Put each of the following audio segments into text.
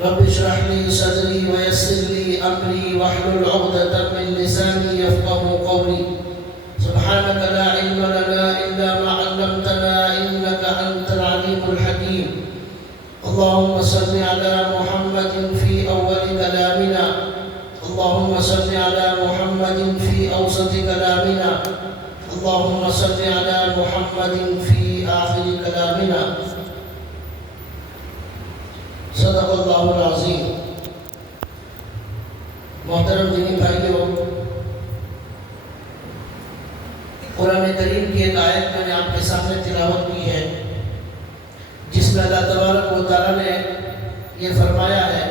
رب اشرح لي صدري ويسر لي أمري واحلل عقدة من لساني يفقهوا قولي. سبحانك لا علم لنا إلا ما علمتنا إنك أنت العليم الحكيم. اللهم صل على محمد في أول كلامنا، اللهم صل على محمد في أوسط كلامنا، اللهم صل على محمد في آخر كلامنا. صدق اللہ العظیم. محترم دینی بھائیوں، قرآن کریم کی ایک آیت میں نے آپ کے سامنے تلاوت کی ہے جس میں اللہ تبارک و تعالیٰ نے یہ فرمایا ہے،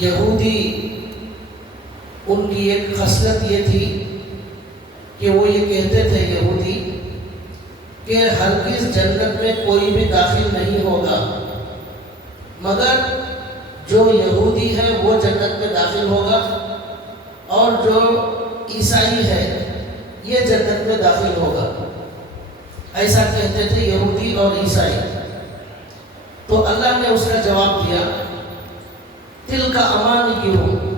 یہودی ان کی ایک خصلت یہ تھی کہ وہ یہ کہتے تھے یہودی کہ ہرگز جنت میں کوئی بھی داخل نہیں ہوگا مگر جو یہودی ہے وہ جنت میں داخل ہوگا اور جو عیسائی ہے یہ جنت میں داخل ہوگا. ایسا کہتے تھے یہودی اور عیسائی. تو اللہ نے اس کا جواب دیا، تل کا امانیہم،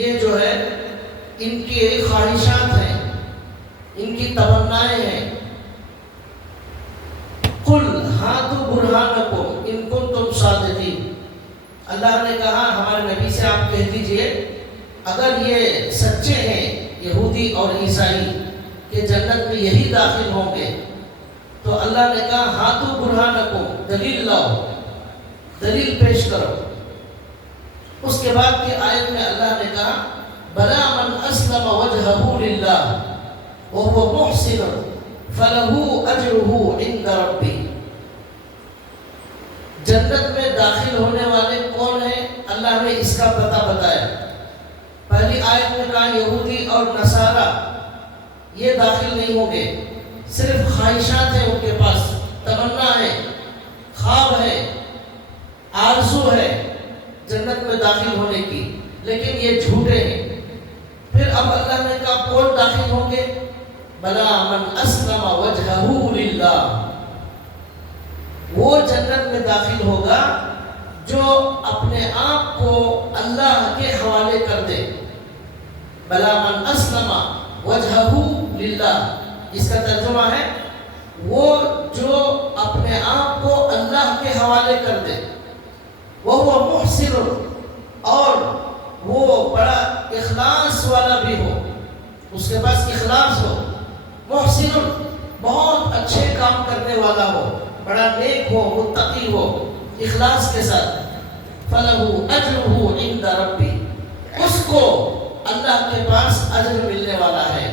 یہ جو ہے ان کی خواہشات ہیں، ان کی تمنائیں ہیں. قل ہاتوا برہانکم ان کنتم صادقین، اللہ نے کہا ہمارے نبی سے آپ کہہ دیجئے اگر یہ سچے ہیں یہودی اور عیسائی کہ جنت میں یہی داخل ہوں گے تو اللہ نے کہا ہاتوا برہانکم، دلیل لاؤ، دلیل پیش کرو. اس کے بعد کی آیت میں اللہ نے کہا بلا من اسلم وجهه للہ وهو محسن فَلَهُ أَجْرُهُ عِنْدَ رَبِّهِ. جنت میں داخل ہونے والے کون ہیں اللہ نے اس کا پتہ بتایا. پہلی آیت میں کہا یہودی اور نصارہ یہ داخل نہیں ہوں گے، صرف خواہشات ہیں ان کے پاس، تمنا ہے، خواب ہے، آرزو ہے جنت میں داخل ہونے کی، لیکن یہ جھوٹے ہیں. پھر اب اللہ نے کہا کون داخل ہوں گے؟ بلا من اسلم وجهه للہ، وہ جنت میں داخل ہوگا جو اپنے آپ کو اللہ کے حوالے کر دے. بلا من اسلم وجهه للہ، اس کا ترجمہ ہے وہ جو اپنے آپ کو اللہ کے حوالے کر دے. وہ محسن، اور وہ بڑا اخلاص والا بھی ہو، اس کے پاس اخلاص ہو. محسن، بہت اچھے کام کرنے والا ہو، بڑا نیک ہو، متقی ہو، اخلاص کے ساتھ. فَلَهُ أَجْرُهُ عِنْدَ رَبِّهِ، اس کو اللہ کے پاس اجر ملنے والا ہے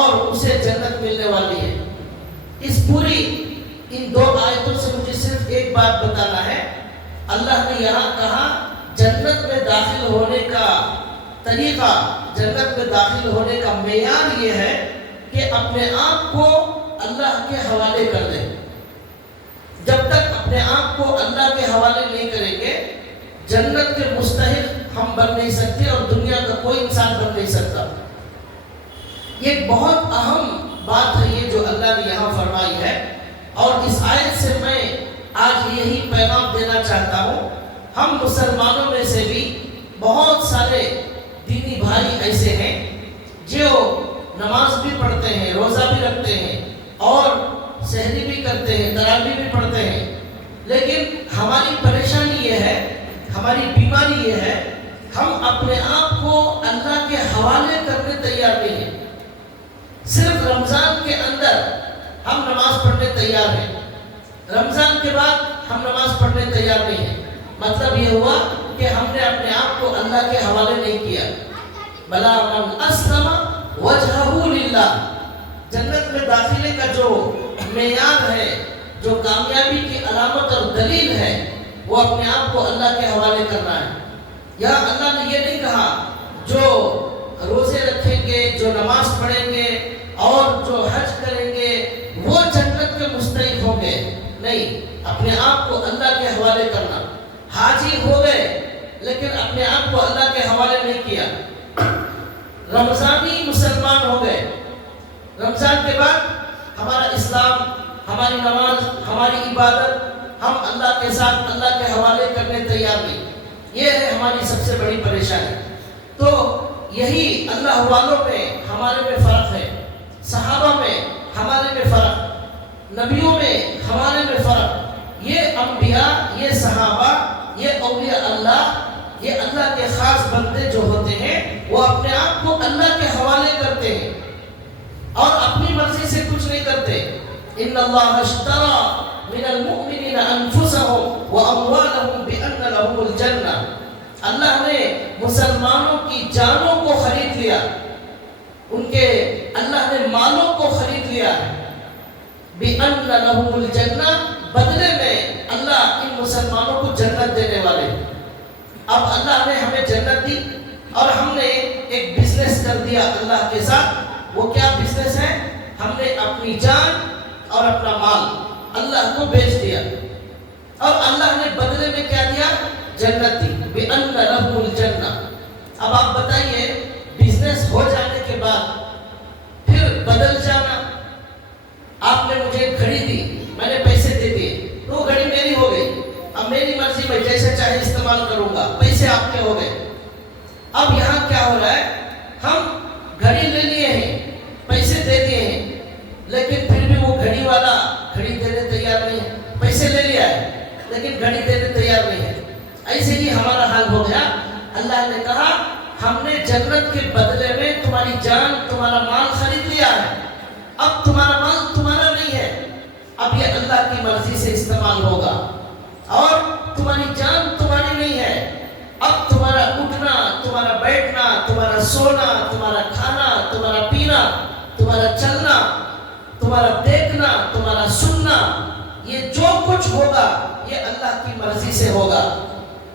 اور اسے جنت ملنے والی ہے. اس پوری ان دو آیتوں سے مجھے صرف ایک بات بتانا ہے. اللہ نے یہاں کہا جنت میں داخل ہونے کا طریقہ، جنت میں داخل ہونے کا معیار یہ ہے کہ اپنے آپ کو اللہ کے حوالے کر دیں. جب تک اپنے آپ کو اللہ کے حوالے نہیں کریں گے جنت کے مستحق ہم بن نہیں سکتے اور دنیا کا کوئی انسان بن نہیں سکتا. یہ بہت اہم بات ہے یہ جو اللہ نے یہاں فرمائی ہے، اور اس آیت سے میں آج یہی پیغام دینا چاہتا ہوں. ہم مسلمانوں میں سے بھی بہت سارے دینی بھائی ایسے ہیں جو نماز بھی پڑھتے ہیں، روزہ بھی رکھتے ہیں اور سحری بھی کرتے ہیں، تراویح بھی پڑھتے ہیں، لیکن ہماری پریشانی یہ ہے، ہماری بیماری یہ ہے، ہم اپنے آپ کو اللہ کے حوالے کرنے تیار نہیں ہیں. صرف رمضان کے اندر ہم نماز پڑھنے تیار ہیں، رمضان کے بعد ہم نماز پڑھنے تیار نہیں ہیں. مطلب یہ ہوا کہ ہم نے اپنے آپ کو اللہ کے حوالے نہیں کیا. بلا من اسلم وجہہ للہ، جنت میں داخلے کا جو معیار ہے، جو کامیابی کی علامت اور دلیل ہے، وہ اپنے آپ کو اللہ کے حوالے کرنا ہے. یا اللہ نے یہ نہیں کہا جو روزے رکھیں گے، جو نماز پڑھیں گے اور جو حج کریں گے وہ جنت کے مستحق ہوں گے. نہیں، اپنے آپ کو اللہ کے حوالے کرنا. حاجی ہو گئے لیکن اپنے آپ کو اللہ کے حوالے نہیں کیا. رمضانی مسلمان ہو گئے، رمضان کے بعد ہمارا اسلام، ہماری نماز، ہماری عبادت ہم اللہ کے ساتھ اللہ کے حوالے کرنے تیار نہیں. یہ ہے ہماری سب سے بڑی پریشانی. تو یہی اللہ والوں میں ہمارے میں فرق ہے، صحابہ میں ہمارے میں فرق، نبیوں میں ہمارے میں فرق. یہ انبیاء، یہ صحابہ، یہ اولیاء اللہ، یہ اللہ کے خاص بندے جو ہوتے ہیں وہ اپنے آپ کو اللہ کے حوالے کرتے ہیں اور اپنی مرضی سے کچھ نہیں کرتے. ان اللہ اشترى من المؤمنین انفسهم واموالهم بان لهم الجنہ. اللہ نے مسلمانوں کی جانوں کو خرید لیا، ان کے اللہ نے مالوں کو خرید لیا. بان لهم الجنہ، بدلے میں اللہ ان مسلمانوں کو جنت دینے والے. اب اللہ نے ہمیں جنت دی اور ہم نے ایک بزنس کر دیا اللہ کے ساتھ. وہ کیا بزنس ہے؟ ہم نے اپنی جان اور اپنا مال اللہ کو بیچ دیا اور اللہ نے بدلے میں کیا دیا؟ جنت دی. بِأَنَّ لَهُمُ الْجَنَّةِ. اب آپ بتائیے، بزنس ہو جانے کے بعد پھر بدل جانا. آپ نے مجھے گھڑی دی، میں نے پیسے دے دیے تو وہ گھڑی میری ہو گئی. اب میری مرضی میں جیسے چاہے استعمال کروں گا، پیسے آپ کے ہو گئے. اب یہاں کیا ہو رہا ہے؟ ہم گھڑی لے لیے ہیں، پیسے دے دیے ہیں، لیکن پھر بھی وہ گھڑی والا گھڑی دینے تیار نہیں ہے. پیسے لے لیا ہے لیکن گھڑی دینے تیار نہیں ہے. ایسے ہی ہمارا حال ہو گیا. اللہ نے کہا ہم نے جنت کے بدلے میں تمہاری جان، تمہارا مال خرید لیا ہے. اب تمہارا مال تمہارا نہیں ہے، اب یہ اللہ کی مرضی سے استعمال ہوگا. اور تمہاری جان تمہاری نہیں ہے. اب تمہارا اٹھنا، تمہارا بیٹھنا، تمہارا سونا، تمہارا کھانا، تمہارا پینا، تمہارا چلنا، تمہارا دیکھنا، تمہارا سننا، یہ جو کچھ ہوگا یہ اللہ کی مرضی سے ہوگا.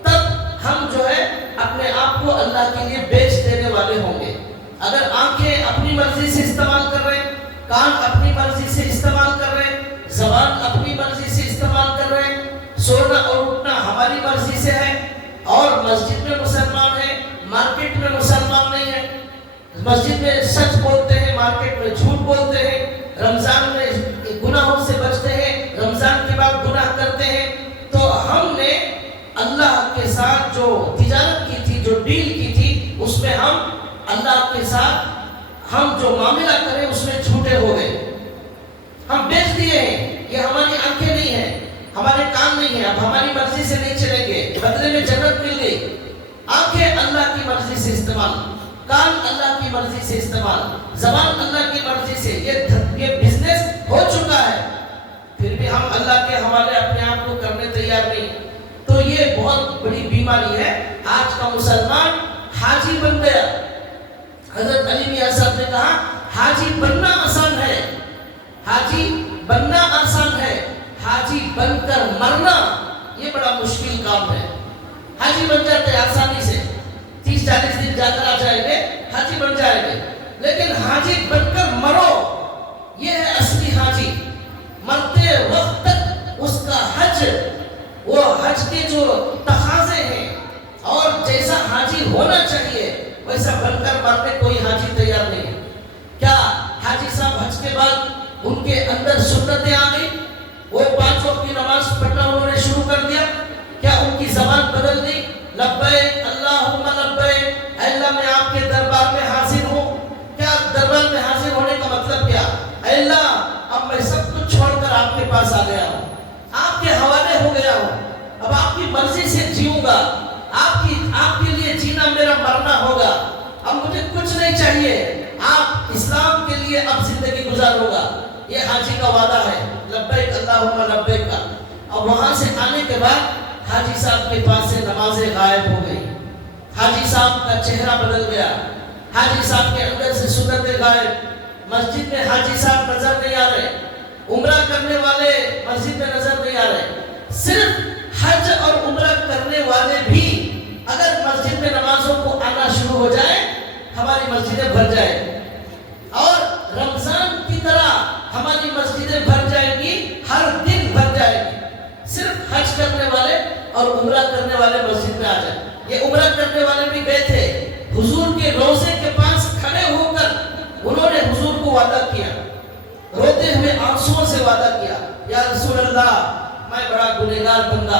تب ہم جو ہے اپنے آپ کو اللہ کے لیے بیچ دینے والے ہوں گے. اگر آنکھیں اپنی مرضی سے استعمال کر رہے ہیں، کان اپنی مرضی سے استعمال کر رہے ہیں، زبان اپنی مرضی سے استعمال کر رہے ہیں، سونا اور اٹھنا ہماری مرضی سے ہے، اور مسجد میں مسلمان ہیں، مارکیٹ میں مسلمان نہیں ہے. مسجد میں سچ بولتے ہیں، مارکیٹ میں جھوٹ بولتے ہیں، رمضان میں گناہوں سے بچتے ہیں، رمضان کے بعد گناہ کرتے ہیں. تو ہم نے اللہ کے ساتھ جو تجارت کی تھی، جو ڈیل کی تھی، اس میں ہم اللہ کے ساتھ ہم جو معاملہ کریں اس میں جھوٹے ہو گئے. ہم بیچ دیے ہیں. یہ ہماری آنکھیں نہیں ہیں، ہمارے کان نہیں ہیں، اب ہماری مرضی سے نہیں چلیں گے، بدلے میں جنت مل گئی. آنکھیں اللہ کی مرضی سے استعمال، کان اللہ کی مرضی سے استعمال، زبان اللہ کی مرضی سے. یہ بزنس ہو چکا ہے، پھر بھی ہم اللہ کے حوالے اپنے آپ کو کرنے تیار نہیں. تو یہ بہت بڑی بیماری ہے. آج کا مسلمان حاجی بن گیا. حضرت علی میاں صاحب نے کہا حاجی بننا آسان ہے، حاجی بننا آسان ہے، حاجی بن کر مرنا یہ بڑا مشکل کام ہے. حاجی بن جاتے ہیں آسانی سے، 30-40 دن جا کر آ جائیں گے، حاجی بن جائیں گے. لیکن حاجی بن کر مرو، یہ ہے اصلی حاجی. مرتے وقت تک اس کا حج، وہ حج کے جو تقاضے ہیں اور جیسا حاجی ہونا چاہیے ویسا بن کر مرنے کوئی حاجی تیار نہیں ہے. کیا حاجی صاحب حج کے بعد ان کے اندر سنتیں آ گئی؟ وہ 5 وقت کی نماز پڑھنا انہوں نے شروع کر دیا؟ کیا ان کی زبان بدل گئی؟ لبیک اللہم لبیک، اے اللہ میں آپ کے دربار میں حاضر ہوں. کیا دربار میں حاضر ہونے کا مطلب کیا؟ اے اللہ اب میں سب کچھ چھوڑ کر آپ کے پاس آ گیا ہوں، آپ کے حوالے ہو گیا ہوں، اب آپ کی مرضی سے جیوں گا، آپ کے لیے جینا میرا مرنا ہوگا، اب مجھے کچھ نہیں چاہیے، آپ اسلام کے لیے اب زندگی گزاروں گا. یہ حاجی کا وعدہ ہے، لبیک اللہم لبیک کا. اب وہاں سے آنے کے بعد حاجی صاحب کے پاس سے نمازیں غائب ہو گئی، حاجی صاحب کا چہرہ بدل گیا، حاجی صاحب کے اندر سے سنتیں غائب، مسجد میں حاجی صاحب نظر نہیں آ رہے، عمرہ کرنے والے مسجد میں نظر نہیں آ رہے. صرف حج اور عمرہ کرنے والے بھی اگر مسجد میں نمازوں کو آنا شروع ہو جائے ہماری مسجدیں بھر جائیں، اور رمضان کی طرح ہماری مسجدیں بھر جائیں گی، ہر دن بھر جائیں گی. صرف حج کرنے والے اور عمرہ کرنے والے مسجد میں آ جائیں. یہ عمرہ کرنے والے بھی گئے تھے حضور کے روضے کے پاس کھڑے ہو کر، انہوں نے حضور کو وعدہ کیا، روتے ہوئے آنسوؤں سے وعدہ کیا، یا رسول اللہ میں بڑا گنہگار بندہ،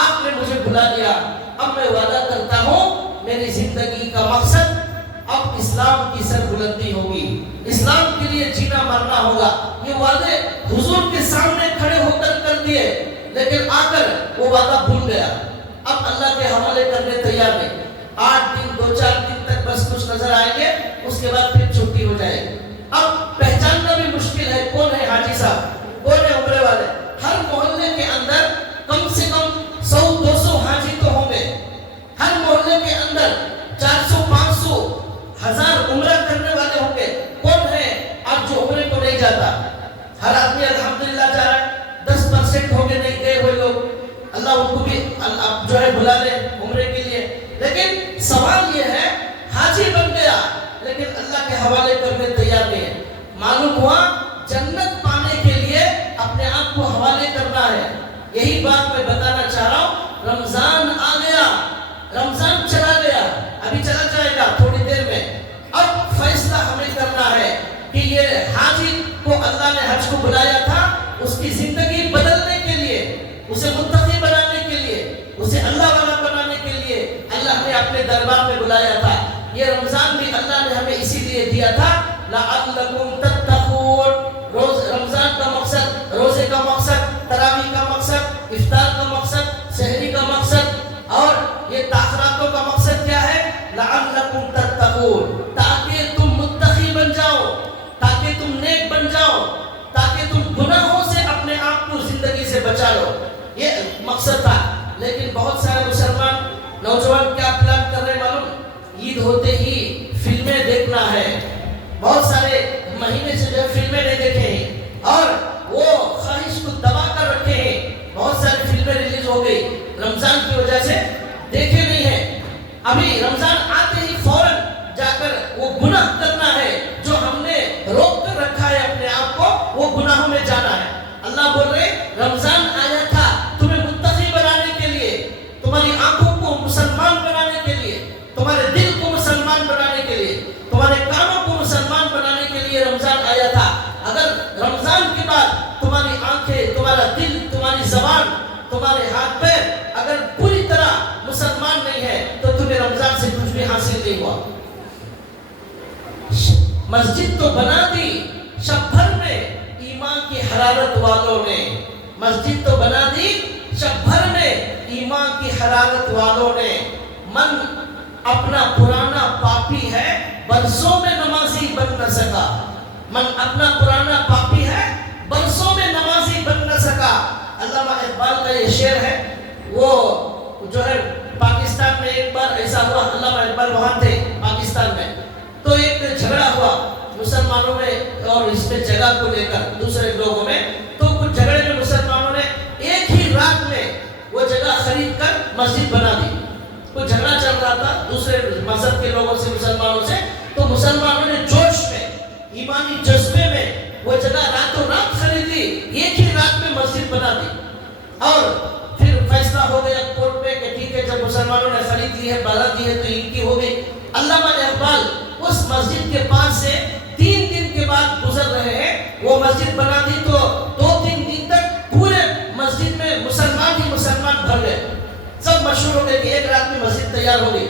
آپ نے مجھے بلا لیا، اب میں وعدہ کرتا ہوں میری زندگی کا مقصد اب اسلام کی سربلندی ہوگی، اسلام کے لیے جینا مرنا ہوگا۔ یہ وعدے حضور کے سامنے کھڑے ہو کر دیے، لیکن آ کر وہ وعدہ بھول گیا، اب اللہ کے حوالے کرنے تیار نہیں۔ 8 دن 2-4 دن تک بس کچھ نظر آئیں گے، اس کے بعد پھر چھٹی ہو جائے گی۔ اب پہچاننا بھی مشکل ہے کون ہے حاجی صاحب، کون ہے عمرے والے۔ ہر محلے کے اندر کم سے کم 100-200 حاجی تو ہوں گے، ہر محلے کے اندر 400-500 1000 عمرہ کرنے والے ہوں گے۔ کون ہے اب جو عمرے کو نہیں جاتا؟ ہر آدمی الحمدللہ جا رہا ہے، 10% ہو گئے نہیں گئے ہوئے لوگ، اللہ ان کو بھی جو ہے بلا لے عمرے کے لیے۔ لیکن سوال یہ ہے، حاجی بن گیا لیکن اللہ کے حوالے کرنے تیار نہیں ہے۔ معلوم ہوا جنت پانے کے لیے اپنے آپ کو حوالے کرنا ہے۔ یہی بات میں بتانا چاہ رہا ہوں۔ رمضان آ گیا، رمضان چلا گیا، ابھی چلا جائے گا تھوڑی دیر میں۔ اب فیصلہ ہمیں کرنا ہے کہ یہ حاجی کو اللہ نے حج کو بلایا تھا، اس کی زندگی بدلنے کے لیے، اسے متقی بنانے کے لیے، اسے اللہ والا بنانے کے لیے اللہ نے اپنے دربار میں بلایا تھا۔ یہ رمضان بھی اللہ نے ہمیں اسی لیے دیا تھا، لعلکم تتقون۔ رمضان کا مقصد، روزے کا مقصد، تراویح کا مقصد، افطار کا مقصد، سحری کا مقصد اور یہ تاخراتوں کا مقصد کیا ہے؟ لعلکم تتقون، تاکہ تم متقی بن جاؤ، تاکہ تم نیک بن جاؤ، تاکہ تم گناہوں سے اپنے آپ کو زندگی سے بچا لو، یہ مقصد تھا۔ لیکن بہت سارے مسلمان نوجوان کیا پلان کر رہے معلوم؟ عید ہوتے ہی فلمیں دیکھنا ہے، بہت سارے مہینے سے جو فلمیں نہیں دیکھے ہیں اور وہ خواہش کو دبا کر رکھے ہیں۔ بہت ساری فلمیں ریلیز ہو گئی رمضان کی وجہ سے، دیکھے نہیں ہیں۔ ابھی رمضان آتے ہی فوراً جا کر وہ گناہ کرنا ہے جو ہم نے روک کر رکھا ہے اپنے آپ کو، وہ گناہوں میں جانا ہے۔ اللہ بول رہے رمضان آیا تھا تمہیں متقی بنانے کے لیے، تمہاری آنکھوں کو مسلمان بنانے کے لیے، تمہارے دل کو مسلمان بنانے کے لیے، تمہارے کانوں کو مسلمان بنانے کے لیے رمضان آیا تھا۔ اگر رمضان کے بعد تمہاری آنکھیں، تمہارا دل، تمہاری زبان، تمہارے ہاتھ پیر اگر پوری طرح مسلمان نہیں ہے تو تمہیں رمضان سے کچھ بھی حاصل نہیں ہوا۔ مسجد تو بنا دی شب بھر میں ایمان کی حرارت والوں نے، مسجد تو بنا دی شب بھر میں ایمان کی حرارت والوں نے۔ من اپنا پرانا پاپی ہے، برسوں میں نمازی بن نہ سکا، من اپنا پرانا پاپی ہے، برسوں میں نمازی بن نہ سکا۔ علامہ اقبال کا یہ شعر ہے، وہ جو ہے پاکستان میں ایک بار ایسا ہوا، علامہ اقبال وہاں تھے پاکستان میں، تو ایک جھگڑا ہوا مسلمانوں میں اور اس میں جگہ کو لے کر دوسرے لوگوں میں، تو کچھ جھگڑے میں مسلمانوں نے ایک ہی رات میں وہ جگہ خرید کر مسجد بنا دی۔ کوئی جھگڑا چل رہا تھا دوسرے مذہب کے لوگوں سے، مسلمانوں سے، تو مسلمانوں نے جوش میں، ایمانی جذبے میں وہ جگہ راتوں رات خریدی، ایک ہی رات میں مسجد بنا دی۔ اور پھر فیصلہ ہو گیا کورٹ میں کہ ٹھیک ہے، جب مسلمانوں نے خرید لی ہے، بنا دی ہے، تو ان کی ہو گئی۔ علامہ اقبال اس مسجد کے پاس سے 3 دن کے بعد گزر رہے ہیں، وہ مسجد بنا دی تو 2-3 دن تک پورے مسجد میں مسلمان ہی مسلمان بھر گئے، سب مشہور ہو گئے کہ ایک رات میں مسجد تیار ہو گئی۔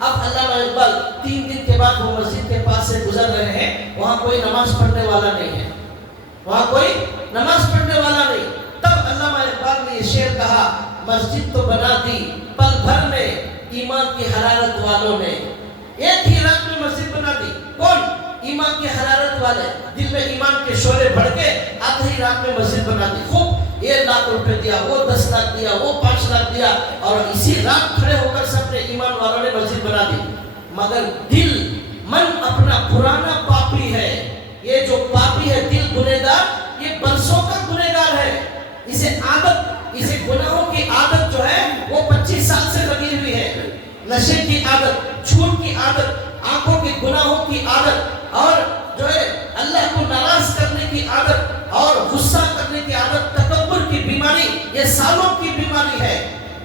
اب علامہ اقبال 3 دن کے بعد وہ مسجد کے پاس سے گزر رہے ہیں، وہاں کوئی نماز پڑھنے والا نہیں ہے، وہاں کوئی نماز پڑھنے والا نہیں۔ تب علامہ اقبال نے یہ شعر کہا، مسجد تو بنا دی پل بھر میں ایمان کی حرارت والوں نے۔ ایک ہی رات میں مسجد بنا دی، کون؟ ایمان کی حرارت والے، دل میں ایمان کے شعلے بڑھ کے آدھی ہی رات میں مسجد بنا دی۔ خوب 1 لاکھ روپے دیا، وہ 10 لاکھ دیا، وہ 5 لاکھ دیا، اور اسی رات کھڑے ہو کر سب نے ایمان والوں نے مسجد بنا دی۔ مگر دل، من اپنا پرانا پاپی ہے، یہ جو پاپی ہے دل گنہگار، یہ برسوں کا گنہگار ہے، اسے عادت، اسے گناہوں کی عادت جو ہے وہ 25 سال سے لگی ہوئی ہے۔ نشے کی عادت، جھوٹ کی عادت، آنکھوں کے گناہوں کی عادت، اور جو ہے اللہ کو ناراض کرنے کی عادت اور غصہ کرنے کی عادت، تکبر کی بیماری، یہ سالوں کی بیماری ہے،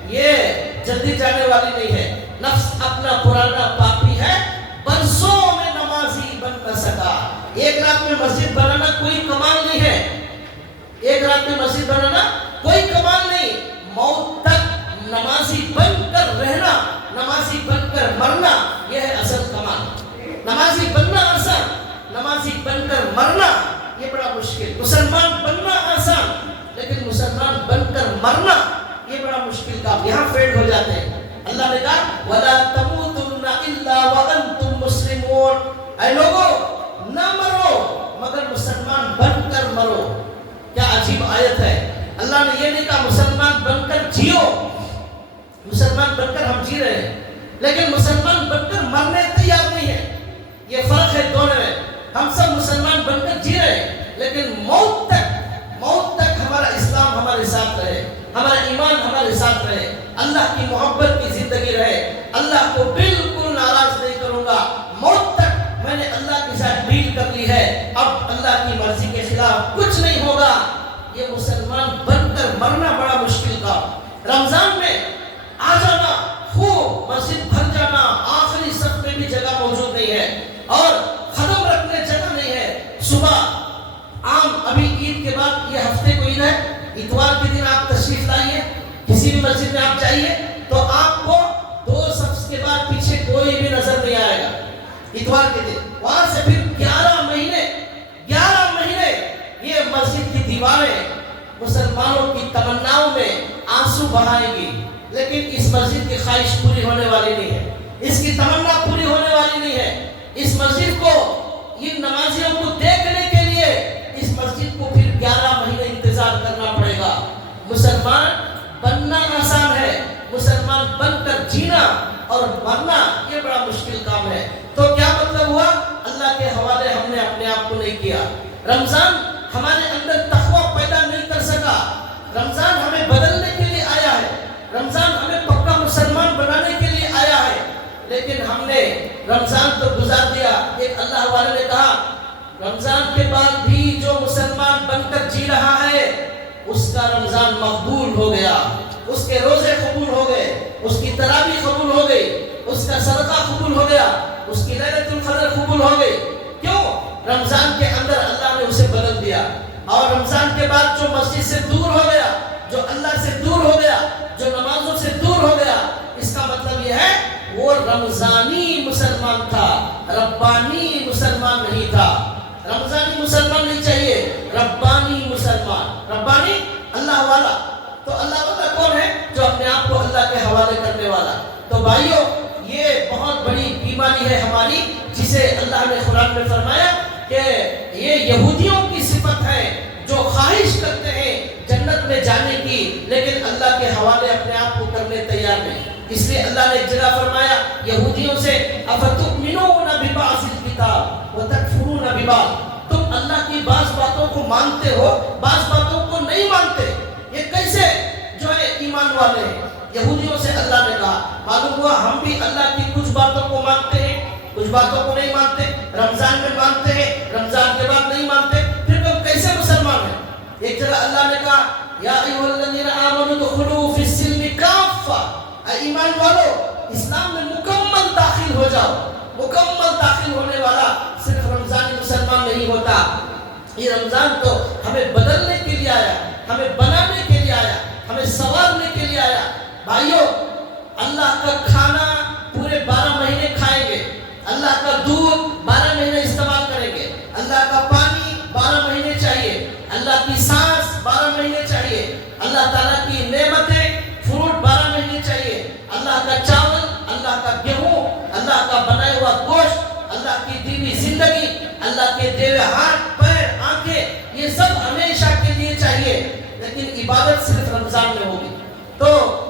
یہ جلدی جانے والی نہیں ہے۔ نفس اپنا پرانا پاپی ہے، برسوں میں نمازی بن نہ سکا۔ ایک رات میں مسجد بنانا کوئی کمال نہیں ہے، ایک رات میں مسجد بنانا کوئی کمال نہیں نمازی بن کر مرنا یہ ہے اصل کمال. نمازی بننا آسان, نمازی بن کر مرنا یہ بڑا مشکل. مسلمان بننا آسان لیکن مسلمان بن کر مرنا یہ بڑا مشکل کام. یہاں فیل ہو جاتے ہیں. اللہ نے کہا وَلَا تَمُوتُنَّ إِلَّا وَأَنْتُمْ مُسْلِمُونَ, اے لوگو نہ مرو مگر مسلمان بن کر مرو. کیا عجیب آیت ہے. اللہ نے یہ نہیں کہا مسلمان بن کر جیو, مسلمان بن کر ہم جی رہے ہیں لیکن مسلمان بن کر مرنے تیار نہیں ہے. یہ فرق ہے دونوں میں. ہم سب مسلمان بن کر جی رہے ہیں لیکن موت تک ہمارا اسلام ہمارے ساتھ رہے, ہمارا ایمان ہمارے ساتھ رہے, اللہ کی محبت کی زندگی رہے. اللہ کو بالکل ناراض نہیں کروں گا. موت تک میں نے اللہ کے ساتھ ڈیل کر لی ہے, اب اللہ کی مرضی کے خلاف کچھ نہیں ہوگا. یہ مسلمان بن کر مرنا بڑا مشکل کا. رمضان میں آ جانا, خوب مسجد بھر جانا, آخری صف میں بھی جگہ موجود نہیں ہے اور قدم رکھنے جگہ نہیں ہے. صبح عام ابھی عید کے بعد یہ ہفتے کو عید ہے, اتوار کے دن آپ تشریف لائیے کسی بھی مسجد میں آپ جائیے تو آپ کو 2 صف کے بعد پیچھے کوئی بھی نظر نہیں آئے گا. اتوار کے دن وہاں سے پھر 11 مہینے یہ مسجد کی دیواریں مسلمانوں کی تمناؤں میں آنسو بہائیں گی لیکن اس مسجد کی خواہش پوری ہونے والی نہیں ہے, اس کی تمنا پوری ہونے والی نہیں ہے. اس مسجد کو, ان نمازیوں کو دیکھنے کے لیے اس مسجد کو پھر 11 مہینے انتظار کرنا پڑے گا. مسلمان بننا آسان ہے, مسلمان بن کر جینا اور مرنا یہ بڑا مشکل کام ہے. تو کیا مطلب ہوا؟ اللہ کے حوالے ہم نے اپنے آپ کو نہیں کیا. رمضان ہمارے اندر تقوی پیدا نہیں کر سکا. رمضان ہمیں بدلنے کے لیے آیا ہے, رمضان ہمیں پکا مسلمان بنانے کے لیے آیا ہے لیکن ہم نے رمضان تو گزار دیا. ایک اللہ والے نے کہا رمضان کے بعد بھی جو مسلمان بن کر جی رہا ہے اس کا رمضان مقبول ہو گیا, اس کے روزے قبول ہو گئے, اس کی تراویح قبول ہو گئی, اس کا صدقہ قبول ہو گیا, اس کی لیلۃ القدر قبول ہو گئی. کیوں؟ رمضان کے اندر اللہ نے اسے بدل دیا. اور رمضان کے بعد جو مسجد سے دور ہو گیا, جو اللہ سے دور ہو گیا, جو نمازوں سے دور ہو گیا, اس کا مطلب یہ ہے وہ رمضانی مسلمان تھا, ربانی مسلمان نہیں تھا. رمضانی مسلمان نہیں چاہیے, ربانی مسلمان. ربانی اللہ والا. تو اللہ والا کون ہے؟ جو اپنے آپ کو اللہ کے حوالے کرنے والا. تو بھائیو یہ بہت بڑی بیماری ہے ہماری, جسے اللہ نے قرآن میں فرمایا کہ یہ یہودیوں کی صفت ہے جو خواہش کرتے ہیں جنت میں جانے کی لیکن اللہ کے حوالے اپنے آپ کو کرنے تیار نہیں. اس لیے اللہ نے ایک جگہ فرمایا یہودیوں سے افتؤمنون ببعض الکتاب وتکفرون ببعض, تم اللہ کی بعض باتوں کو مانتے ہو بعض باتوں کو نہیں مانتے. یہ کیسے جو ہے ایمان والے ہیں؟ یہودیوں سے اللہ نے کہا. معلوم ہوا ہم بھی اللہ کی کچھ باتوں کو مانتے ہیں کچھ باتوں کو نہیں مانتے. رمضان میں مانتے ہیں, رمضان کے بعد نہیں مانتے, پھر تم کیسے مسلمان ہیں؟ ایک جگہ اللہ نے کہا یا ایھا الذین آمنوا ادخلوا فی السلم کافہ, اے ایمان والو اسلام میں مکمل داخل ہو جاؤ. مکمل داخل ہونے والا صرف رمضانی مسلمان نہیں ہوتا. یہ رمضان تو ہمیں بدلنے کے لیے آیا, ہمیں بنانے کے لیے آیا, ہمیں سنوارنے کے لیے آیا. بھائیو اللہ کا کھانا پورے 12 مہینے کھائیں گے, اللہ کا دودھ 12 مہینے استعمال کریں گے, اللہ کا پانی 12 مہینے چاہیے, اللہ کی سانس 12 مہینے چاہیے, اللہ تعالیٰ کی نعمتیں فروٹ 12 مہینے چاہیے, اللہ کا چاول, اللہ کا گیہوں, اللہ کا بنایا ہوا گوشت, اللہ کی دی ہوئی زندگی, اللہ کے دیے ہوئے ہاتھ پیر آنکھیں, یہ سب ہمیشہ کے لیے چاہیے. لیکن عبادت صرف رمضان میں ہوگی. تو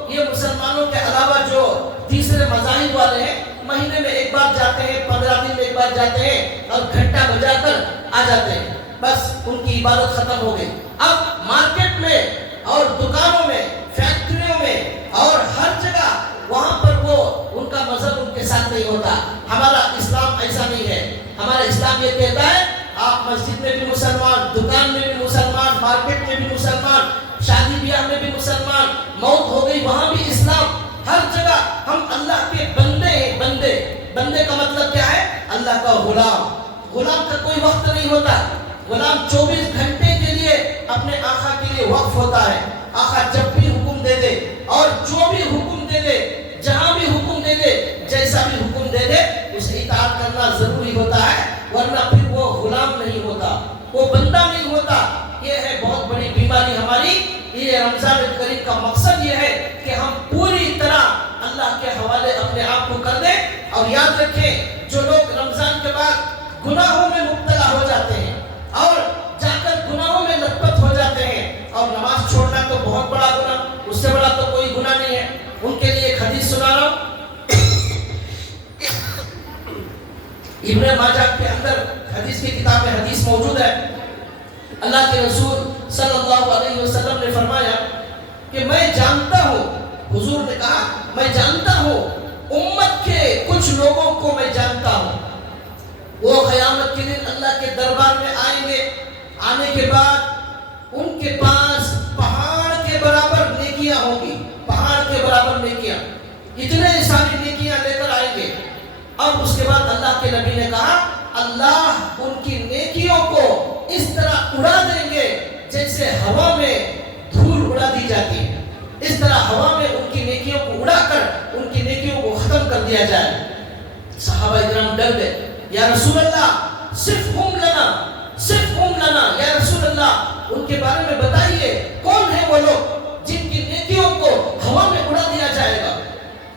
یہ مسلمانوں کے علاوہ جو تیسرے مذاہب والے ہیں مہینے میں ایک بار جاتے ہیں, 15 دن میں ایک بار جاتے ہیں اور گھنٹہ بجا کر آ جاتے ہیں, بس ان کی عبادت ختم ہو گئی. اب مارکیٹ میں اور دکانوں میں, فیکٹریوں میں اور ہر جگہ وہاں پر وہ ان کا مذہب ان کے ساتھ نہیں ہوتا. ہمارا اسلام ایسا نہیں ہے. ہمارا اسلام یہ کہتا ہے آپ مسجد میں بھی مسلمان, دکان میں بھی مسلمان, مارکیٹ میں بھی مسلمان, شادی بیاہ میں بھی مسلمان, موت ہو گئی وہاں بھی اسلام. ہر جگہ ہم اللہ کے بندے ہیں. بندے کا مطلب کیا ہے؟ اللہ کا غلام. غلام کا کوئی وقت نہیں ہوتا. غلام 24 گھنٹے کے لیے اپنے آقا کے لیے وقف ہوتا ہے. آقا جب بھی حکم دے دے اور جو بھی حکم دے دے, جہاں بھی حکم دے دے, رمضان الکریم کا مقصد یہ ہے کہ ہم پوری طرح اللہ کے حوالے اپنے آپ کو کر دیں. اور یاد رکھیں جو لوگ رمضان کے بعد گناہوں میں مبتلا ہو جاتے ہیں اور جا کر گناہوں میں لت پت ہو جاتے ہیں، اور نماز چھوڑنا تو بہت بڑا گناہ، اس سے بڑا تو کوئی گناہ نہیں ہے، ان کے لیے ایک حدیث سنا رہا ہوں. ابن ماجہ کے اندر حدیث کی کتاب میں حدیث موجود ہے. اللہ کے رسول صلی اللہ علیہ وسلم نے فرمایا کہ میں جانتا ہوں، حضور نے کہا میں جانتا ہوں امت کے کچھ لوگوں کو میں جانتا ہوں، وہ قیامت کے دن اللہ کے دربار میں آئیں گے، آنے کے بعد ان کے پاس پہاڑ کے برابر نیکیاں ہوں گی، پہاڑ کے برابر نیکیاں، اتنے ساری نیکیاں لے کر آئیں گے. اور اس کے بعد اللہ کے نبی نے کہا اللہ ان کی نیکیوں کو اس طرح اڑا دیں گے جیسے ہوا میں دھول اڑا دی جاتی ہے، اس طرح ہوا میں ان کی نیکیوں کو اڑا کر ان کی نیکیوں کو ختم کر دیا جائے. صحابہ اکرام ڈر گئے، یا رسول اللہ صرف ہم لنا یا رسول اللہ ان کے بارے میں بتائیے کون ہیں وہ لوگ جن کی نیکیوں کو ہوا میں اڑا دیا جائے گا.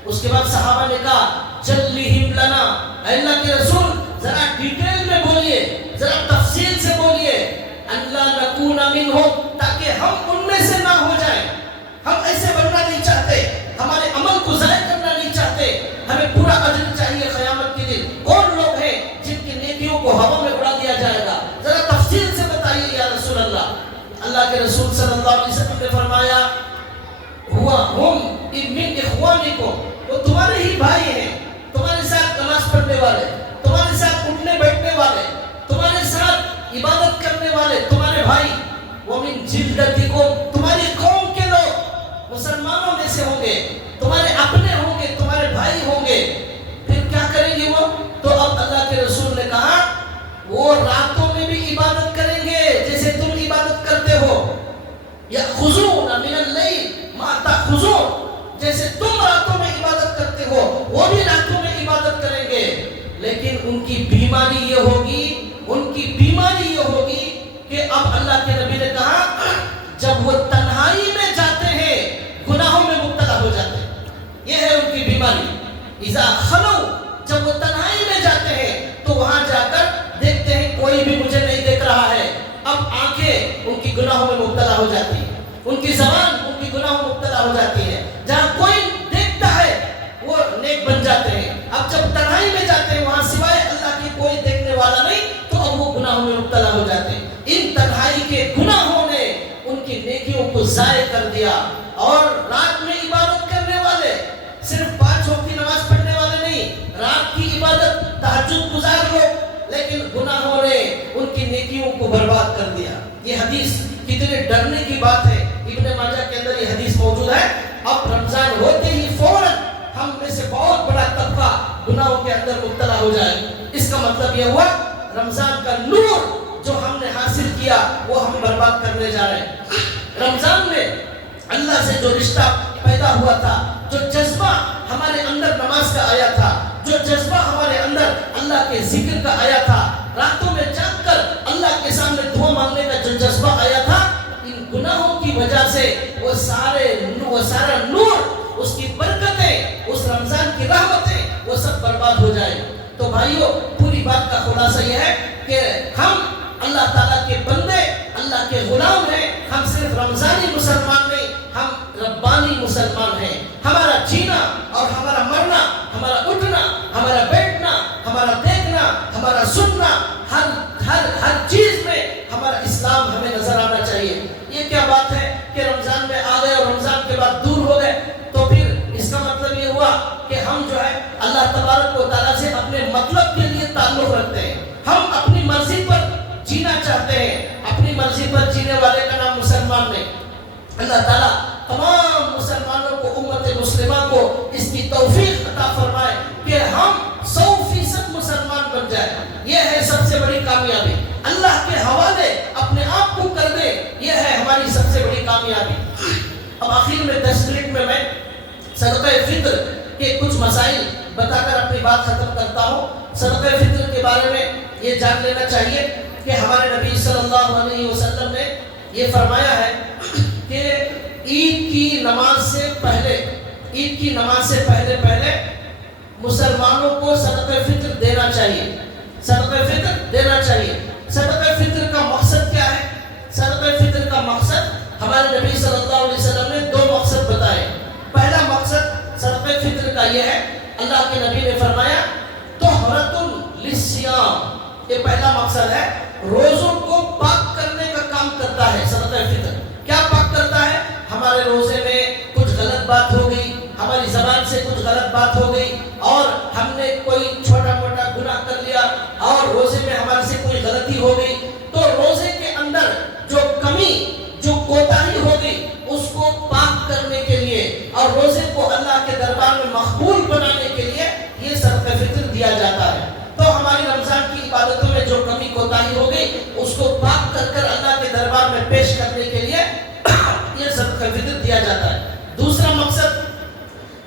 اس کے بعد صحابہ نے کہا جلہم لنا، اے اللہ کے رسول ذرا ڈیٹیل میں بولیے، ذرا تفصیل سے بولیے، اللہ نکون منہم، تاکہ ہم ان میں سے نہ ہو جائیں. ہم ایسے بننا نہیں چاہتے، ہمارے عمل کو ضائع کرنا نہیں چاہتے، ہمیں پورا اجر چاہیے قیامت کے دن. کون لوگ ہیں جن کی نیکیوں کو ہوا میں اڑا دیا جائے گا، ذرا تفصیل سے بتائیے یا رسول اللہ. اللہ کے رسول صلی اللہ علیہ وسلم نے فرمایا من اخوانکم، وہ تمہارے ہی بھائی ہیں، تمہارے ساتھ نماز پڑھنے والے، تمہارے ساتھ اٹھنے بیٹھنے والے، تمہارے ساتھ عبادت کرنے والے تمہارے بھائی. ومن جلدتکم، تمہاری قوم کے لوگ مسلمانوں میں سے ہوں گے، تمہارے اپنے ہوں گے، تمہارے بھائی ہوں گے. پھر کیا کریں گے وہ؟ تو اب اللہ کے رسول نے کہا وہ راتوں میں بھی عبادت کریں گے جیسے تم عبادت کرتے ہو. یأخذون من اللیل ما تأخذون، جیسے تم راتوں میں عبادت کرتے ہو وہ بھی راتوں میں عبادت کریں گے. لیکن ان کی بیماری یہ ہوگی کہ اب اللہ کے نبی نے کہا جب وہ تنہائی میں جاتے ہیں گناہوں میں مبتلا ہو جاتے ہیں، یہ ہے ان کی بیماری. اذا خلو، جب وہ تنہائی میں جاتے ہیں تو وہاں جا کر دیکھتے ہیں کوئی بھی مجھے نہیں دیکھ رہا ہے. اب آنکھیں ان کی گناہوں میں مبتلا ہو جاتی ہے، ان کی زبان ان کی گناہوں میں مبتلا ہو جاتی ہے. جہاں کوئی دیکھتا ہے وہ نیک بن جاتے ہیں. اب جب تنہائی میں جاتے ہیں وہاں سوائے اللہ کی کوئی دیکھنے والا نہیں تو اب وہ گناہوں میں مبتلا ہو جاتے ہیں. ان تنہائی کے گناہوں نے ان کی نیکیوں کو ضائع کر دیا. اور رات میں عبادت کرنے والے صرف 5 وقت کی نماز پڑھنے والے نہیں، رات کی عبادت تہجد گزار لوگ، لیکن گناہوں نے ان کی نیکیوں کو برباد کر دیا. یہ حدیث کتنے ڈرنے کی بات ہے. ابن ماجہ کے اندر یہ حدیث موجود ہے. اب رمضان ہوتے ہی فوراً ہم میں سے بہت بڑا طبقہ گناہوں کے اندر مبتلا ہو جائے. اس کا مطلب یہ ہوا رمضان کا نور جو ہم نے حاصل کیا وہ ہم برباد کرنے جا رہے ہیں. رمضان میں اللہ سے جو رشتہ پیدا ہوا تھا، جو جذبہ ہمارے اندر نماز کا آیا تھا، جو جذبہ ہمارے اندر اللہ کے ذکر کا آیا تھا، راتوں میں جاگ کر اللہ کے سامنے دعا مانگنے کا جو جذبہ آیا تھا، ان گناہوں کی وجہ سے وہ سارا نور، اس کی برکتیں، اس رمضان کی رحمتیں وہ سب برباد ہو جائے. تو بھائیو پوری بات کا خلاصہ یہ ہے کہ ہم اللہ تعالیٰ کے بندے، اللہ کے غلام ہیں. ہم صرف رمضانی مسلمان نہیں، ہم ربانی مسلمان ہیں. ہمارا جینا اور ہمارا مرنا، ہمارا اٹھنا، ہمارا بیٹھنا، ہمارا دیکھنا، ہمارا سننا، ہر چیز میں ہمارا اسلام ہمیں نظر آنا چاہیے. یہ کیا بات ہے کہ رمضان میں آ گئے اور رمضان کے بعد دور ہو گئے؟ تو پھر اس کا مطلب یہ ہوا کہ ہم جو ہے اللہ تبارک و تعالیٰ سے اپنے مطلب کے لیے تعلق رکھتے ہیں. ہم اپنی مرضی پر جینا چاہتے ہیں. اپنی مرضی پر جینے والے کا نام مسلمان نہیں. اللہ تعالیٰ تمام مسلمانوں کو، امت مسلمہ کو اس کی توفیق عطا فرمائے کہ ہم 100% مسلمان بن جائیں. یہ ہے سب سے بڑی کامیابی. اللہ کے حوالے اپنے آپ کو کر دے، یہ ہے ہماری سب سے بڑی کامیابی. اب آخر میں 10 منٹ میں صدقہ فطر کے کچھ مسائل بتا کر اپنی بات ختم کرتا ہوں. صدقہ فطر کے بارے میں یہ جان لینا چاہیے کہ ہمارے نبی صلی اللہ علیہ وسلم نے یہ فرمایا ہے کہ عید کی نماز سے پہلے مسلمانوں کو صدقہ فطر دینا چاہیے. صدقہ فطر کا مقصد کیا ہے؟ صدقہ فطر کا مقصد ہمارے نبی صلی اللہ علیہ وسلم نے 2 مقصد بتائے. پہلا مقصد صدقہ فطر کا یہ ہے، اللہ کے نبی نے فرمایا طہرۃ للصیام. یہ پہلا مقصد ہے، روزوں کو پاک کرنے کا کام کرتا ہے صدقہ فطر. کیا پاک کرتا ہے؟ ہمارے روزے میں کچھ غلط بات ہو گئی، ہماری زبان سے کچھ غلط بات ہو گئی، اور ہم نے کوئی چھوٹا موٹا گناہ کر لیا، اور روزے میں ہمارے سے کوئی غلطی ہو گئی، تو روزے کے اندر جو کمی، جو کوتاہی ہو گئی، اس کو پاک کرنے کے لیے اور روزے کو اللہ کے دربار میں مقبول بنانے کے لیے یہ صدقہ فطر دیا جاتا ہے. تو ہماری رمضان کی عبادتوں میں جو کمی کوتاہی ہو گئی، اس کو پاک کر کر اللہ کے دربار میں پیش کرنے کے لیے یہ صدقہ فطر دیا جاتا ہے. دوسرا مقصد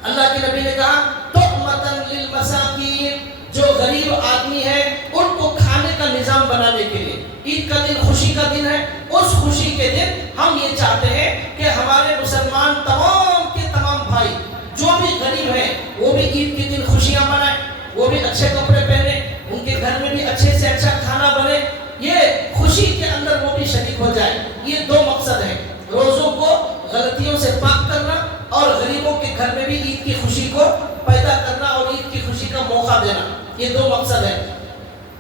اللہ کے نبی نے کہا تؤمتن للمساکین، جو غریب آدمی ہے ان کو کھانے کا نظام بنانے کے لیے. عید کا دن خوشی کا دن ہے، اس خوشی کے دن ہم یہ چاہتے ہیں کہ ہمارے مسلمان تمام کے تمام بھائی جو بھی غریب ہیں وہ بھی عید کے دن خوشیاں منائیں، وہ بھی اچھے کپڑے پہنے، ان کے گھر میں بھی اچھے سے اچھا کھانا بنے، یہ خوشی کے اندر وہ بھی شریک ہو جائے. یہ 2 مقصد ہیں، روزوں کو غلطیوں سے پاک کرنا اور غریبوں کے گھر میں بھی عید کی خوشی کو پیدا کرنا اور عید کی خوشی کا موقع دینا. یہ 2 مقصد ہیں.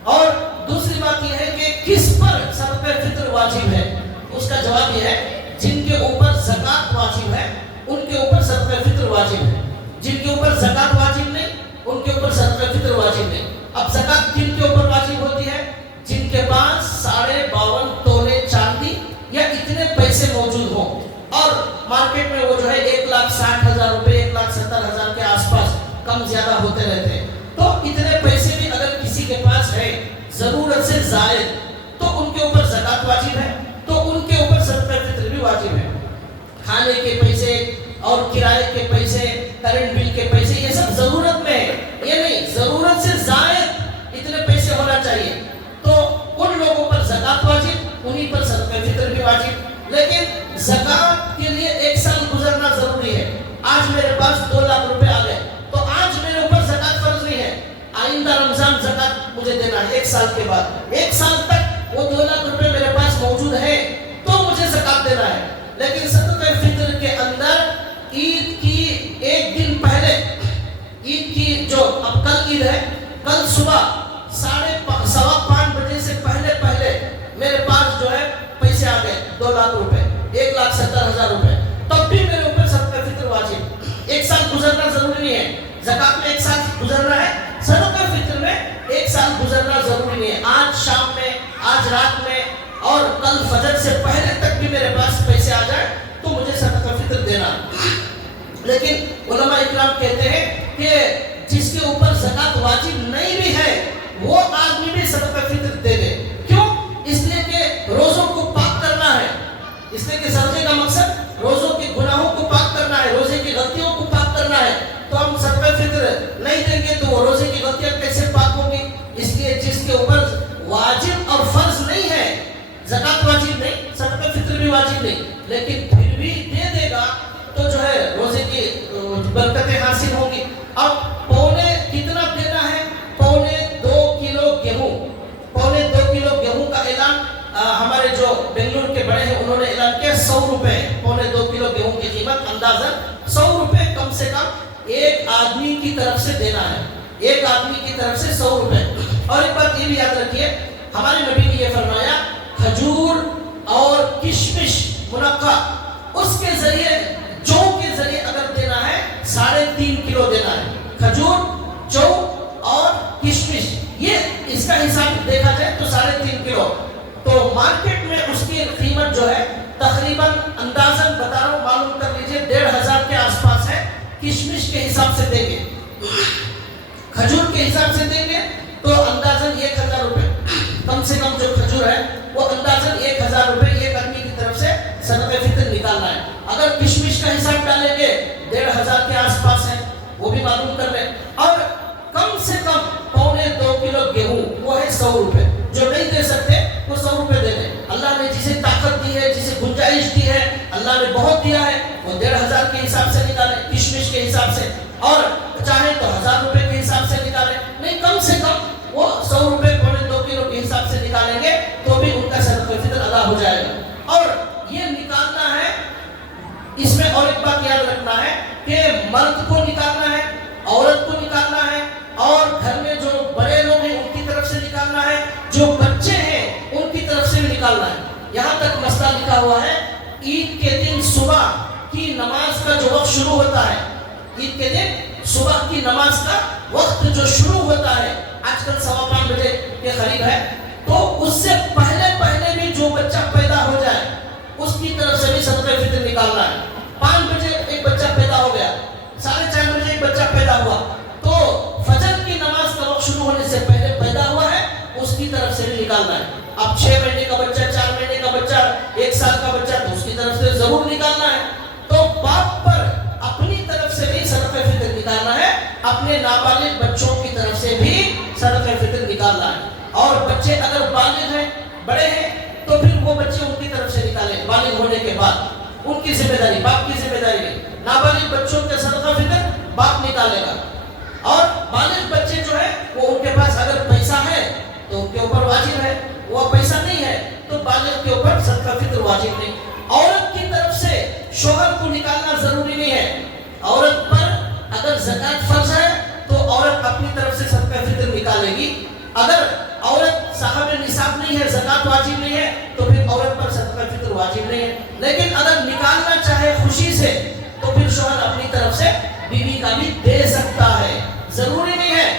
اور دوسری بات یہ ہے کہ کس پر صدقہ فطر واجب ہے؟ اس کا جواب یہ ہے جن کے اوپر زکوٰۃ واجب ہے ان کے اوپر صدقہ فطر واجب ہے. جن کے اوپر زکوٰۃ واجب نہیں ان کے اوپر صدقہ فطر واجب نہیں. اب زکوٰۃ کن کے اوپر واجب ہوتی ہے؟ جن کے پاس 52.5 تولے چاندی یا اتنے پیسے موجود ہوں، اور مارکیٹ میں وہ جو ہے 1,60,000 روپے 1,70,000 کے آس پاس کم زیادہ ہوتے رہتے ہیں. تو اتنے پیسے بھی اگر کسی کے پاس ہے ضرورت سے زائد، تو ان کے اوپر زکوٰۃ واجب ہے، تو ان کے اوپر صدقہ فطر بھی واجب ہے. کھانے کے پیسے اور کرائے کے پیسے، کرنٹ بل کے پیسے، یہ سب ضرورت میں ہے، یہ نہیں ضرورت سے زائد اتنے پیسے ہونا چاہیے. تو ان لوگوں پر زکوٰۃ واجب، انہی پر صدقہ فطر بھی واجب. لیکن زکوٰۃ کے لیے 1 سال گزرنا ضروری ہے. آج میرے پاس 2 لاکھ روپے آ گئے تو آج میرے اوپر زکوٰۃ فرض نہیں ہے، آئندہ رمضان زکوٰۃ مجھے دینا ہے 1 سال کے بعد. 1 سال تک وہ 2 لاکھ روپے میرے پاس موجود ہے تو مجھے زکوٰۃ دینا ہے. لیکن صدقہ فطر کے اندر عید کی 1 دن پہلے، عید کی جو اب کل عید ہے، کل صبح 5:15 بجے سے پہلے میرے پاس جو ہے پیسے آ گئے 2 لاکھ روپے 1,70,000 روپے، تب بھی میرے اوپر صدقہ فطر واجب. 1 سال گزرنا ضروری نہیں ہے. زکوٰۃ میں 1 سال گزرنا ہے، صدقہ فطر میں 1 سال گزرنا ضروری نہیں ہے. آج شام میں، آج رات میں اور کل فجر سے پہلے تک بھی میرے پاس پیسے آ جائے تو مجھے صدقہ فطر دینا. لیکن علماء اکرام کہتے ہیں کہ جس کے اوپر زکوٰۃ واجب نہیں بھی ہے وہ آدمی بھی صدقہ فطر دے دے. کیوں؟ اس لیے کہ روزوں کو پاک کرنا ہے، اس لیے کہ صدقے کا مقصد روزوں کے گناہوں کو پاک کرنا ہے، روزے کی غلطیوں کو پاک کرنا ہے. تو ہم صدقہ فطر نہیں دیں گے تو وہ روزے کی غلطیاں کیسے پاک ہوں گی؟ اس لیے جس کے اوپر واجب اور فرض نہیں ہے، زکوٰۃ واجب نہیں، صدقہ فطر بھی واجب نہیں، لیکن پھر بھی دے دے گا تو جو ہے روزے کی برکتیں حاصل ہوں گی. اب پونے کتنا دینا ہے؟ 2.25 کلو گیہوں. 2.25 کلو گیہوں کا اعلان ہمارے جو بنگلور کے بڑے ہیں انہوں نے اعلان کیا 100 روپے. 2.25 کلو گیہوں کی قیمت اندازاً 100 روپے کم سے کم ایک آدمی کی طرف سے دینا ہے. ایک آدمی کی طرف سے 100 روپے. اور ایک بات یہ بھی یاد رکھیے، ہمارے نبی نے یہ فرمایا کھجور اور کشمش منقع، اس کے ذریعے، جو کے ذریعے اگر دینا ہے 3.5 کلو دینا ہے. کھجور، جو اور کشمش، یہ اس کا حساب دیکھا جائے تو 3.5 کلو. تو مارکیٹ میں اس کی قیمت جو ہے تقریباً اندازاً بتا رہا ہوں، معلوم کر لیجئے 1,500 کے آس پاس ہے. کشمش کے حساب سے دیں گے، کھجور کے حساب سے دیں گے تو اندازاً 1,000 روپے. کم سے کم جو کھجور ہے وہ اندازاً 1,000 روپے ایک آدمی کی طرف سے صدقہ فطر نکالنا ہے. اگر کشمش کا حساب ڈالیں گے 1,500 کے آس پاس ہے، وہ بھی معلوم کر لیں. اور کم سے کم 2.25 کلو گیہوں وہ ہے 100 روپے. جو نہیں دے سکتے وہ 100 روپے دے دیں. اللہ نے جسے طاقت دی ہے، جسے گنجائش گنجائش دی ہے, اللہ نے بہت دیا ہے, وہ 1500 کے حساب سے نکالیں, کشمش کے حساب سے, اور چاہیں تو 1000 روپے کے حساب سے نکالیں, نہیں کم سے کم وہ 100 روپے 2.5 کلو کے حساب سے نکالیں گے تو بھی ان کا صدقہ فطر ادا ہو جائے گا. اور یہ نکالنا ہے, اس میں اور ایک بات یاد رکھنا ہے کہ مرد کو نکالنا ہے, عورت کو نکالنا ہے, اور گھر میں جو بڑے لوگ ہیں ان کی طرف سے نکالنا ہے, جو بچے ہیں ان کی طرف سے بھی نکالنا ہے. یہاں تک مسئلہ لکھا ہوا ہے, عید کے دن صبح کی نماز کا جو وقت شروع ہوتا ہے, عید کے دن صبح کی نماز کا وقت جو شروع ہوتا ہے آج کل 5:15 بجے کے قریب ہے, تو اس سے پہلے بھی جو بچہ پیدا ہو جائے اس کی طرف سے بھی صدقہ فطر نکالنا ہے. 5 بجے ایک بچہ پیدا ہو گیا, 4:30 بجے ایک بچہ پیدا ہوا, تو فجر کی نماز کا وقت شروع ہونے سے پہلے پیدا ہوا ہے, اس کی طرف سے بھی نکالنا ہے. اب 6 مہینے کا بچہ, 4 مہینے کا بچہ, 1 سال کا بچہ, تو اس کی طرف سے ضرور نکالنا ہے. تو باپ پر اپنی طرف سے بھی صدقہ فطر نکالنا ہے, اپنے نابالغ بچوں کی طرف سے بھی صدقہ فطر نکالنا ہے. اور بچے اگر بالغ ہیں, بڑے ہیں, تو پھر وہ بچے ان کی طرف سے نکالیں بالغ ہونے کے بعد. ان کی ذمہ داری, باپ کی ذمہ داری نہیں. نابالغ بچوں کے صدقہ فطر باپ نکالے گا, اور بالغ بچے جو ہے وہ ان کے پاس اگر پیسہ ہے تو ان کے اوپر واجب ہے, وہ پیسہ نہیں ہے تو بالغ کے اوپر صدقہ فطر واجب نہیں. عورت کی طرف سے شوہر کو نکالنا ضروری نہیں ہے. عورت پر اگر زکات فرض ہے تو عورت اپنی طرف سے صدقہ فطر نکالے گی. اگر عورت صاحب نصاب نہیں ہے, زکات واجب نہیں ہے, تو پھر عورت پر صدقہ فطر واجب نہیں ہے. لیکن اگر نکالنا چاہے خوشی سے تو پھر شوہر اپنی طرف سے بیوی کا بھی دے سکتا ہے. ضروری نہیں ہے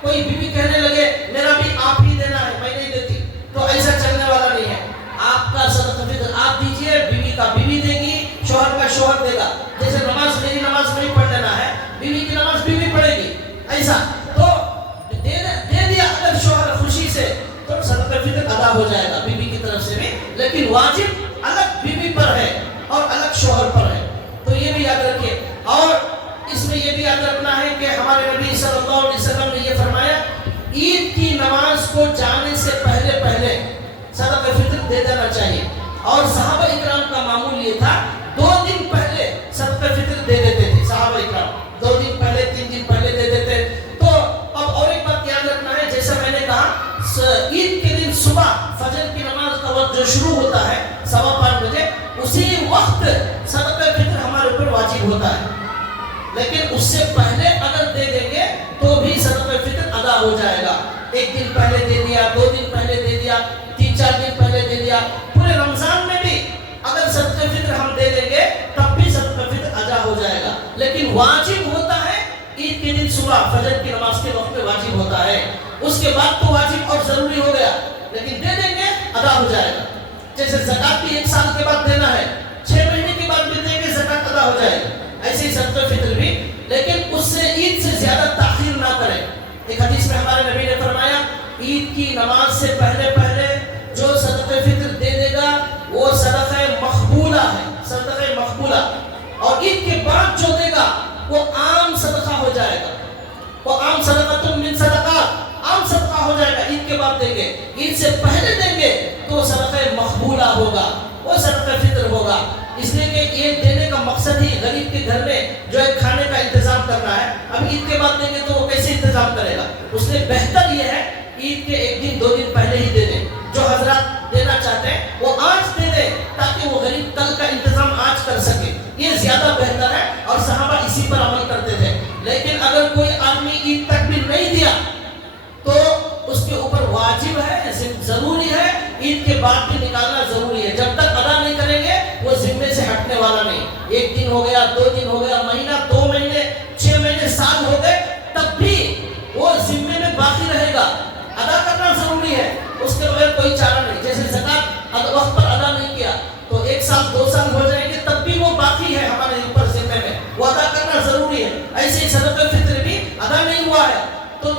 کوئی بیوی کہنے لگے میرا بھی آپ ہی دینا ہے, میں نہیں دیتی, تو ایسا چلنے والا نہیں ہے. آپ کا صدقہ فطر آپ دیجئے, بیوی کا بیوی دے گی, شوہر کا شوہر دے گا. جیسے نماز, میری نماز نہیں پڑھ لینا ہے, بیوی کی نماز بیوی پڑھے گی, ایسا تو دے دیا اگر شوہر خوشی سے تو صدقہ فطر ادا ہو جائے گا بیوی کی طرف سے بھی. لیکن واجب الگ بیوی پر ہے اور الگ شوہر پر ہے, تو یہ بھی یاد رکھیے. اور اس میں یہ بھی یاد رکھنا ہے کہ ہمارے نبی صلی اللہ علیہ وسلم نے یہ فرمایا, عید کی نماز کو جانے سے پہلے صدقہ فطر دے دینا چاہیے. اور صحابہ اکرام کا معمول یہ تھا, 2 دن پہلے صدقہ فطر دے دیتے تھے صحابہ اکرام, 2 دن پہلے 3 دن پہلے دے دیتے. تو اب اور ایک بات یاد رکھنا ہے, جیسا میں نے کہا عید کے دن صبح فجر کی نماز کا وقت جو شروع ہوتا ہے 5:15 بجے, اسی وقت صدقہ فطر ہمارے اوپر واجب ہوتا ہے. لیکن اس سے پہلے اگر دے دیں گے تو بھی صدقہ فطر ادا ہو جائے گا. 1 دن پہلے دے دیا, 2 دن پہلے دے دیا, 3-4 دن پہلے دے دیا. پورے رمضان میں بھی اگر صدقہ فطر ہم دے دیں گے تب بھی صدقہ فطر ادا ہو جائے گا. لیکن واجب ہوتا ہے عید کے دن صبح فجر کی نماز کے وقت میں واجب ہوتا ہے. اس کے بعد تو واجب اور ضروری ہو گیا, لیکن دے دیں گے ادا ہو جائے گا. جیسے زکات بھی 1 سال کے بعد دینا ہے, 6 مہینے کے بعد بھی دیں گے زکات ادا ہو جائے گا, ایسے ہی صدقہ فطر بھی. لیکن اس سے عید سے زیادہ تاخیر نہ کریں. ایک حدیث میں ہمارے نبی نے فرمایا, عید کی نماز سے پہلے جو صدقہ فطر دے دے گا وہ صدقہ مقبولہ ہے, صدقہ مقبولہ. اور عید کے بعد جو دے گا وہ عام صدقہ ہو جائے گا, وہ عام صدقہ من صدقات, عام صدقہ ہو جائے گا. عید کے بعد دیں گے, عید سے پہلے دیں گے تو صدقہ مقبولہ ہوگا, وہ صدقہ فطر ہوگا. اس لیے کہ یہ دینے کا مقصد ہی غریب کے گھر میں جو ہے کھانے کا انتظام کرنا ہے. اب عید کے بعد دیں گے تو وہ کیسے انتظام کرے گا؟ اس لیے بہتر یہ ہے عید کے 1 دن 2 دن پہلے ہی دے دیں. جو حضرات دینا چاہتے ہیں وہ آج دے دیں تاکہ وہ غریب کل کا انتظام آج کر سکے, یہ زیادہ بہتر ہے. اور صحابہ اسی پر عمل کرتے تھے. لیکن اگر کوئی آدمی عید تک بھی نہیں دیا تو اس کے اوپر واجب ہے, ضروری ہے, عید کے بعد بھی نکالنا ضروری ہے. جب تک ادا نہیں کریں گے وہ ذمے سے ہٹنے والا نہیں. 1 دن ہو گیا, 2 دن ہو گیا, مہینہ, 2 مہینے, 6 مہینے, سال ہو گئے, تب بھی وہ ذمے میں باقی رہے گا. ادا کرنا ضروری ہے, اس کے بغیر کوئی چارہ نہیں. جیسے زکات وقت پر ادا نہیں کیا تو 1 سال 2 سال ہو جائیں گے, تب بھی وہ باقی ہے ہمارے اوپر ذمے میں, وہ ادا کرنا ضروری ہے. ایسے ہی صدقہ فطر بھی ادا نہیں ہوا ہے تو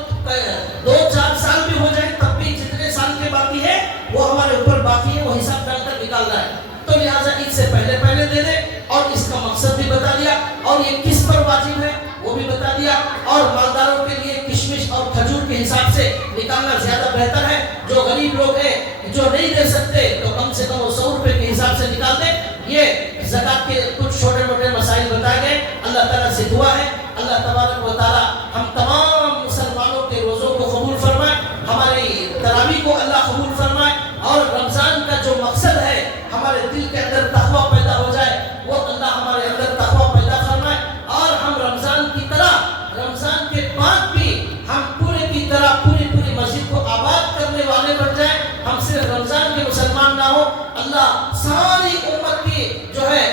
2-4 سال بھی ہو جائے تب بھی جتنے سال کے باقی ہے وہ ہمارے اوپر باقی ہے, وہ حساب ڈال کر نکالنا ہے. تو لہٰذا عید سے پہلے دے دے, اور اس کا مقصد بھی بتا دیا, اور یہ کس پر واجب ہے وہ بھی بتا دیا. اور مالداروں کے لیے کشمش اور کھجور کے حساب سے نکالنا زیادہ بہتر ہے. جو غریب لوگ ہیں جو نہیں دے سکتے تو کم سے کم وہ 100 روپے کے حساب سے نکال دیں. یہ زکات کے کچھ چھوٹے موٹے مسائل بتائے گئے. اللہ تعالیٰ سے دعا ہے اللہ تبارک و تعالیٰ ہم تمام مسلمانوں کے روزوں کو قبول فرمائے, ہماری تراویح کو اللہ قبول فرمائے, اور رمضان کا جو مقصد ہے ہمارے دل کے اندر تقویٰ پیدا ہو جائے, وہ اللہ ہمارے اندر تقویٰ پیدا فرمائے, اور ہم رمضان کی طرح رمضان کے بعد بھی ہم پورے کی طرح پوری مسجد کو آباد کرنے والے بن جائیں. ہم صرف رمضان کے مسلمان نہ ہو, اللہ ساری امت کی جو ہے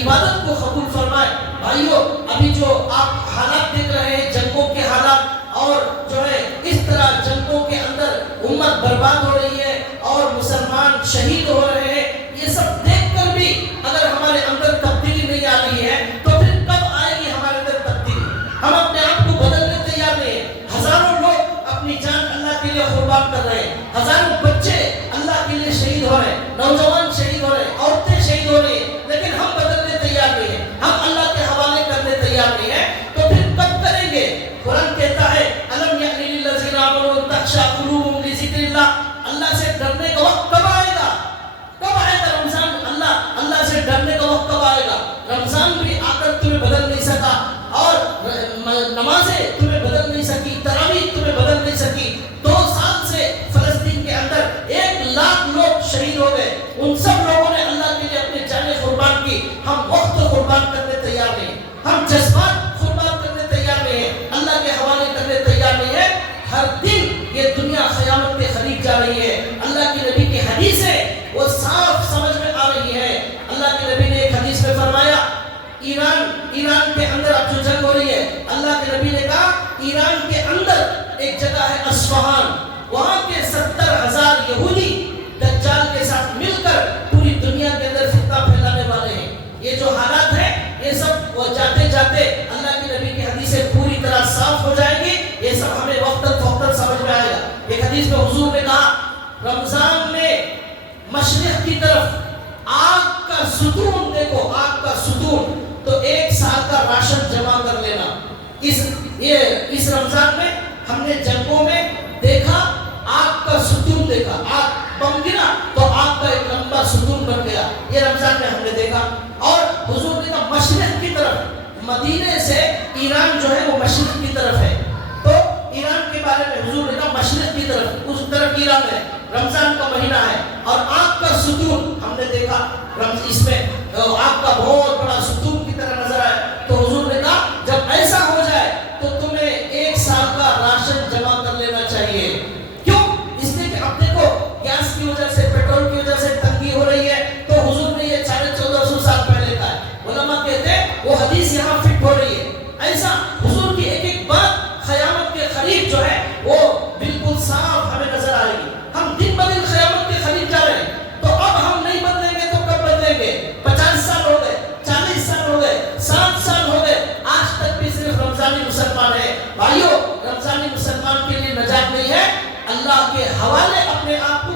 عبادت کو قبول فرمائے. بھائیو, ابھی جو آپ حالات دیکھ رہے ہیں جنگوں کے حالات, اور جو ہے اس طرح جنگوں کے اندر امت برباد ہو رہی ہے اور مسلمان شہید ہو رہے ہیں, یہ سب دیکھ کر بھی اگر ہمارے اندر تبدیلی نہیں آ رہی ہے تو پھر کب آئے گی ہمارے اندر تبدیلی؟ ہم اپنے آپ کو بدلنے تیار نہیں ہیں. ہزاروں لوگ اپنی جان اللہ کے لیے قربان کر رہے ہیں, ہزاروں بچے اللہ کے لیے شہید ہو رہے ہیں, نوجوان شہید ہو رہے ہیں, عورتیں شہید ہو رہی ہیں, لیکن ہم بدلنے تیار نہیں ہیں, ہم اللہ کے حوالے کرنے تیار نہیں ہیں. تو پھر کب کریں گے؟ قرآن کہتا ہے الم یأن للذین آمنوا ان تخشع قلوبهم لذکر اللہ. اللہ سے ڈرنے کا وقت کب آئے گا؟ کب آئے گا رمضان؟ اللہ سے ڈرنے کا وقت کب آئے گا؟ رمضان بھی آ کر تمہیں بدل نہیں سکا, اور نمازیں تمہیں بدل نہیں سکی, تراویح تمہیں بدل نہیں سکی. 2 سال سے فلسطین کے اندر 1 لاکھ لوگ شہید ہو گئے, ان سب لوگوں نے اللہ کے لیے اپنی جانیں قربان کی. ہم وقت قربان کرنے تیار نہیں, ہم جذبات قربان کرنے تیار نہیں ہیں, اللہ کے حوالے کرنے تیار نہیں ہے. ہر دن یہ دنیا قیامت کے قریب جا رہی ہے. اللہ کے نبی کی حدیث ہے وہ صاف سمجھ میں آ رہی ہے. اللہ کے نبی نے ایک حدیث میں فرمایا ایران کے اندر اب جو جنگ ہو رہی ہے, اللہ کے نبی نے کہا ایران کے اندر ایک جگہ ہے اصفہان, وہاں کے 70,000 یہودی دجال کے ساتھ مل کر پوری دنیا کے اندر فتنہ پھیلانے والے ہیں. یہ جو حالات ہیں یہ سب وہ جاتے جاتے اللہ کے نبی کی حدیثیں پوری طرح صاف ہو جائیں گی. یہ سب ہمیں وقتاً فوقتاً سمجھ میں آئے گا. ایک حدیث میں حضور نے کہا رمضان میں مشرق کی طرف آگ کا ستون دیکھو, آگ کا ستون, تو 1 سال کا راشن جمع کر لینا. اس رمضان میں ہم نے جنگوں میں دیکھا آگ کا ستون دیکھا, آگ بم گرا تو آگ کا ایک لمبا ستون بن گیا, یہ رمضان میں ہم نے دیکھا. اور حضور نے کہا مشرق کی طرف, مدینے سے ایران جو ہے وہ مشرق کی طرف ہے, تو ایران کے بارے میں حضور نے کہا مشرق کی طرف, اس طرف ایران ہے, رمضان کا مہینہ ہے, اور آگ کا ستون ہم نے دیکھا. اس میں آگ کا بہت بڑا ستون کی طرح نظر آئے. تو حضور نے کہا جب ایسا ہو جائے تو تمہیں 1 سال کا راشن جمع کر لینا چاہیے. کیوں؟ اس لیے کہ اب دیکھو گیس کی وجہ سے, پیٹرول کی وجہ سے تنگی ہو رہی ہے, تو حضور نے یہ 1450 سال پہلے کہا ہے. علماء کہتے ہیں وہ حدیث یہاں فٹ ہو رہی ہے. ایسا حضور کی ایک ایک بات قیامت کے قریب جو ہے وہ بالکل صاف ہمیں نظر آئے گی. ہم دن بدن قیامت کے قریب جا رہے ہیں, تو اب ہم نہیں بدلیں گے تو کب بدلیں گے؟ 50 سال ہو گئے, 40 سال ہو گئے, 7 سال ہو گئے, آج تک بھی صرف رمضانی مسلمان ہے. بھائیو, رمضانی مسلمان کے لیے نجات نہیں ہے. اللہ کے حوالے اپنے آپ کو